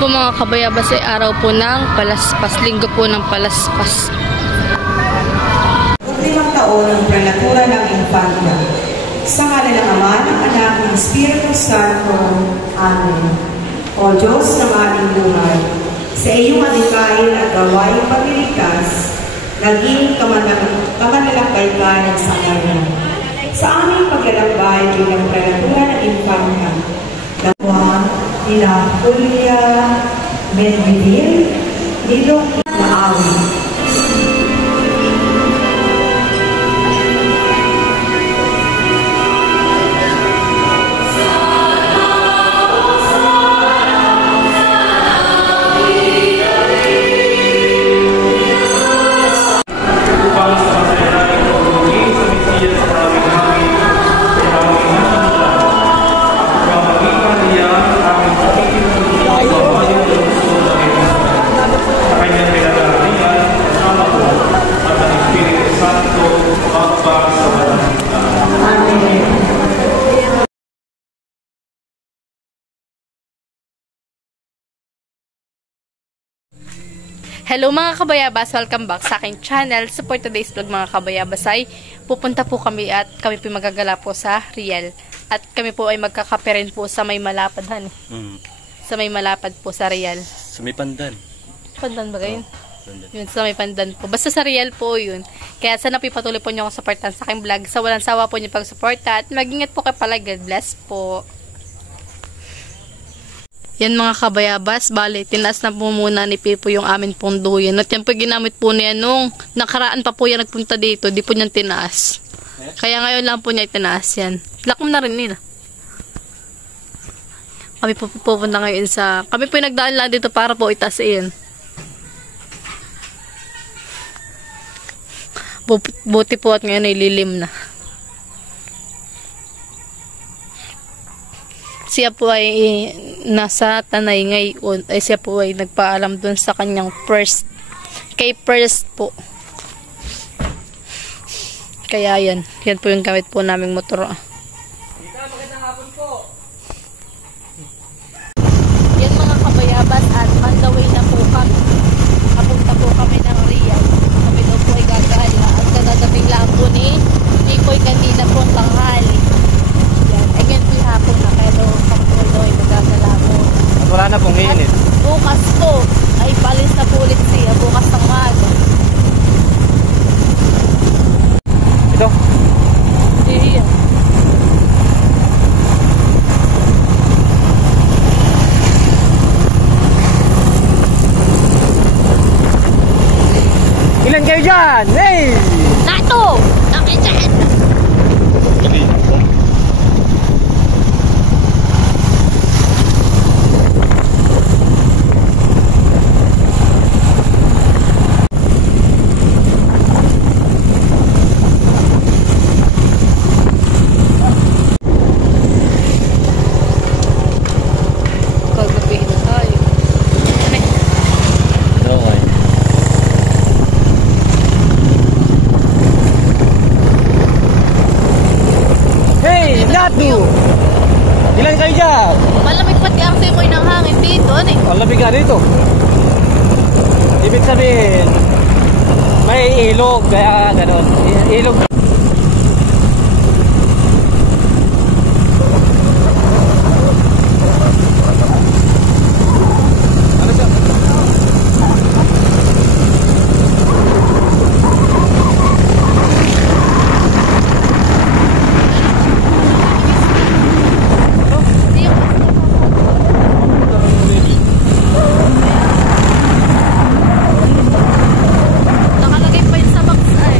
po mga kabayabas ay araw po ng Palaspas, linggo po ng Palaspas. 5 taon ang prelatura ng Infanta. Sa ngalan ng Ama, ng Anak, ng Espiritu Santo. Amen. O Diyos ng aming buhay, sa iyong adikain at gawaing pagliligtas, naging kamanlalakbay ka ng sanglanan. Sa aming paglalakbay bilang prelatura ng Infanta, nawa nila Julia Medvedil, Nilong Naawi. Hello mga kabayabas, welcome back sa aking channel. So for today's vlog mga kabayabas ay pupunta po kami at kami po magagala po sa Riel. At kami po ay magkakape rin po sa May Malapad, sa May Malapad po sa Riel. Sa May Pandan. Pandan ba yun? Yun, sa May Pandan po. Basta sa Riel po yun. Kaya sana po patuloy po nyo akong supportan sa aking vlog. Sa walang sawa po nyo pag-supporta at mag-ingat po kayo pala. God bless po. Yan mga kabayabas, bali, tinaas na po muna ni Pipo yung amin pong duyan. At yan po ginamit po niya nung nakaraan pa po yan nagpunta dito, di po niyan tinaas. Kaya ngayon lang po niya itinaas yan. Lakom na rin nila. Kami po pupunta ngayon sa, kami po yung nagdaan lang dito para po itaas yan. Buti po at ngayon ay lilim na. Siya po ay nasa Tanay ngayon. Ay siya po ay nagpaalam dun sa kanyang first. Kay first po. Kaya yan. Yan po yung gamit po naming motor. Magandang hapon po. Yan mga kabayabas at on the way na po kami. Napunta po kami ng Riel. Kami daw po ay gagala. At kadadating lang po ni Pipoy kanina po tanghali. Again po hapon na pero pagpulo ay magagala po. At wala na pong init. At bukas po ay palis na po ulit siya. Bukas ng maga. Ito? Iya. Ilan kayo dyan? Hey! Nato! Nakidyan! Ilan kayo dyan? Malamig pati ang simoy ng hangin dito. Ano eh? Malamig ka dito. Ibig sabihin, may ilog, kaya gano'n. Ilog. Nakalagay pa yun sa box ay.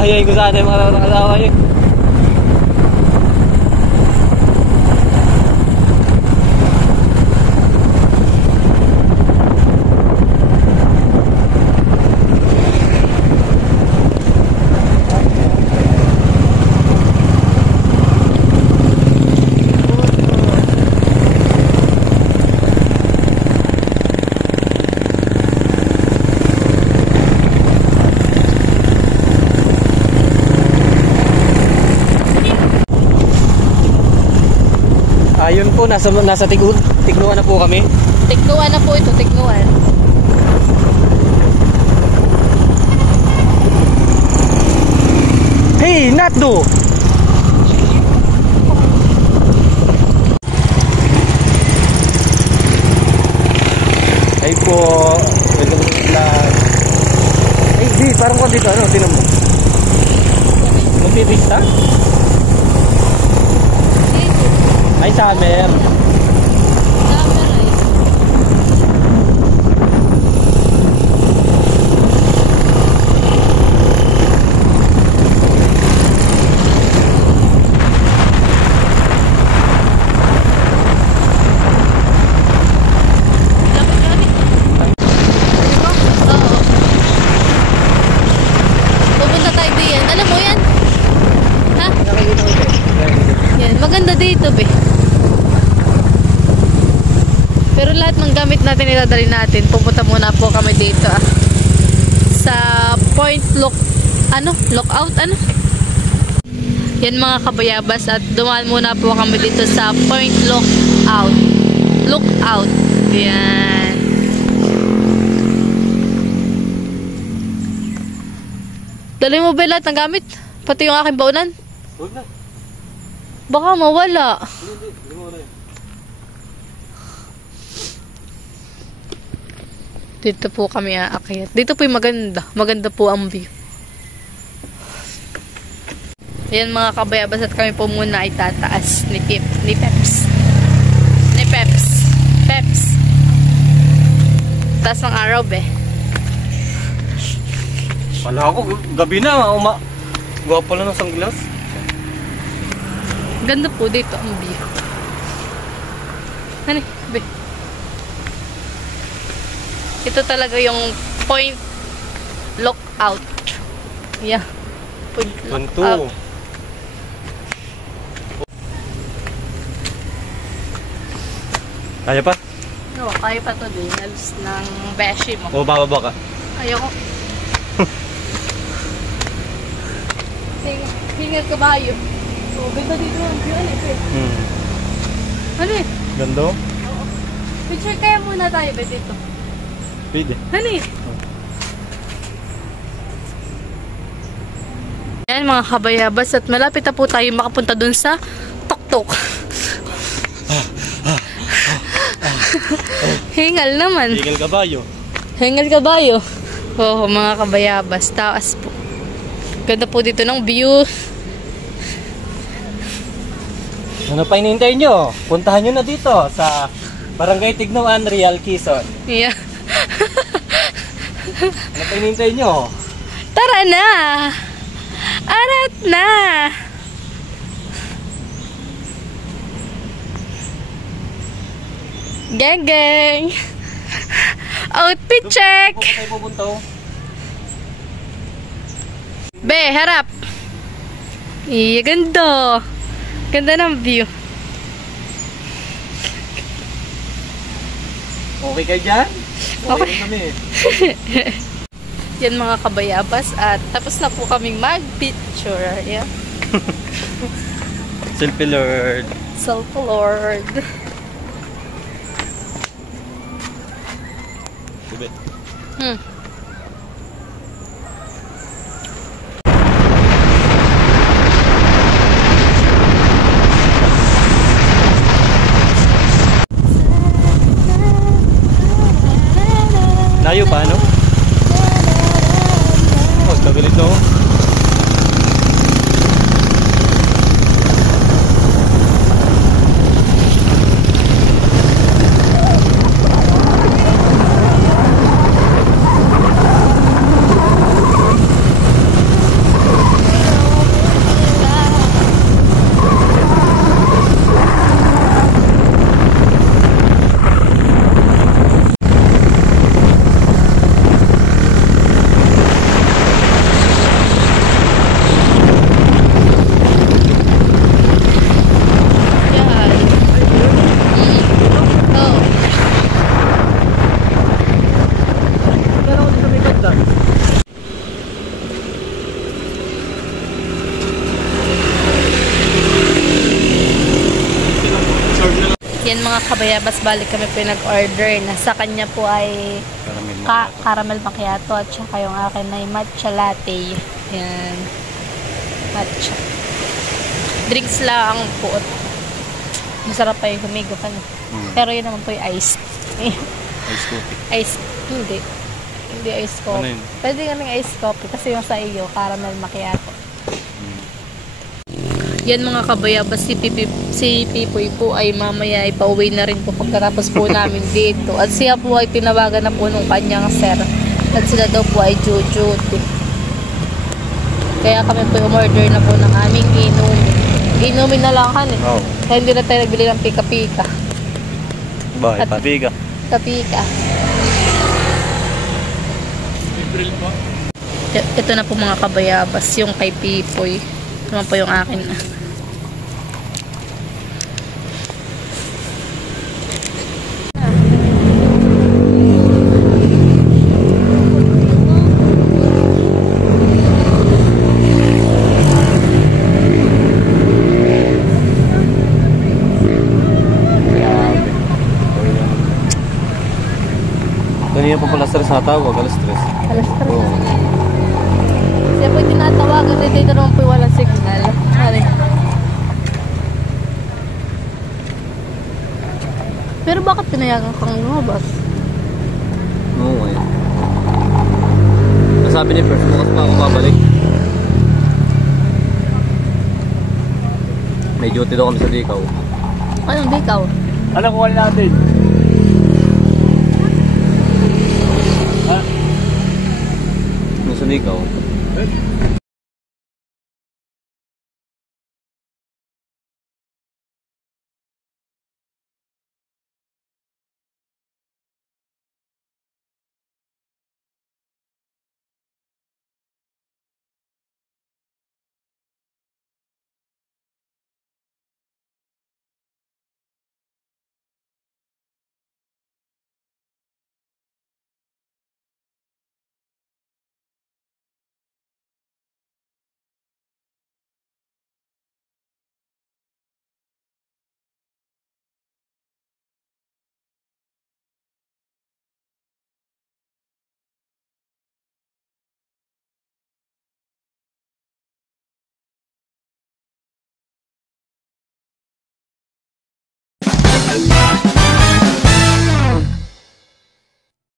Papahayain ko sana yung mga nakalawa yun. Ayun po, nasa Tignuan na po kami. Tignuan na po ito, Tignuan. Hey, Natdo! Ay po, welcome to the vlog. Ay, di, parang ko dito, ano, tinan mo. Magpipista? Ay, summer. Pupunta tayo diyan. Alam mo yan? Ha? Yan, maganda dito, be. Pero lahat ng gamit natin iladali natin. Pupunta muna po kami dito sa Point Lookout Yan mga kabayabas, at dumaan muna po kami dito sa Point Lookout. Yan. Dali mo ba lahat ng gamit? Pati yung aking baunan? Huwag na. Baka mawala. Hindi mo na yun. Dito po kami aakyat. Dito po yung maganda. Maganda po ang view. Ayan mga kabayabas, at kami po muna ay tataas ni Peps. Taas ng araw, be. Wala ako, gabi na. Gawa pala ng sunglass. Ganda po dito ang view. Ano, be? Ito talaga yung Point Lookout. Yeah. Point Lookout. Kaya pa? Oo, kaya pa to din. Alis ng beshi mo. O bababa ka? Ayoko. Hingal kabayo. So, ganda dito ang view. Ano eh? Ganda? Oo. Picture kaya muna tayo ba dito? Pwede. Ano eh? Ayan mga kabayabas, at malapit na po tayo makapunta dun sa Tuktok. Hingal naman. Hingal kabayo. Oo, mga kabayabas. Taas po. Ganda po dito ng view. Ano pa hinihintay nyo? Puntahan nyo na dito sa Barangay Tignuan, Real Quezon. Yeah. Ano pa hinihintay nyo? Tara na! Arat na! Geng! Outfit check! Saan tayo pupunta? Be, harap! Iya, ganda! Ganda ng view. Okay kayo dyan? Okay. Kami. Yan mga kabayabas, at tapos na po kaming mag-picture. Yeah. Selfie Lord. Selfie Lord. Hmm. Layo pa, ano? Oh, tagalit na. Yan mga kabayabas, balik kami po yung nag-order na sa kanya po ay caramel macchiato at saka yung akin ay matcha latte. Yan. Matcha. Drinks lang po. Masarap pa yung humigo pa. Pero yun naman po yung ice. Ice coffee. Ice. Hindi ice coffee. Ano yun? Pwede kaming ice coffee kasi yung sa iyo, caramel macchiato. Yan mga kabayabas, si Pipoy po ay mamaya ay pauwi na rin po pagkatapos po namin dito. At siya po ay tinawagan na po nung kanyang sir. At sila daw po ay duty. Kaya kami po umorder na po ng aming inumin. Inumin na lang kan eh. Oo. Kaya hindi na tayo nagbili ng pika-pika. Bakit? Pabiga. Pika-pika. Ito na po mga kabayabas, yung kay Pipoy. Ito naman po yung akin na. Kanina pa pala stress natawag, alas stress. Alas 3. Oo. Siya po tinatawagan, dito naman po walang signal. Hari. Pero bakit pinayagan kang lumabas? Oo, ngayon. Nasabi ni First, bukas pa ako babalik. May duty daw kami sa Dikaw. Anong dikaw? Ano kuha natin? Ha? Yung sa Dikaw.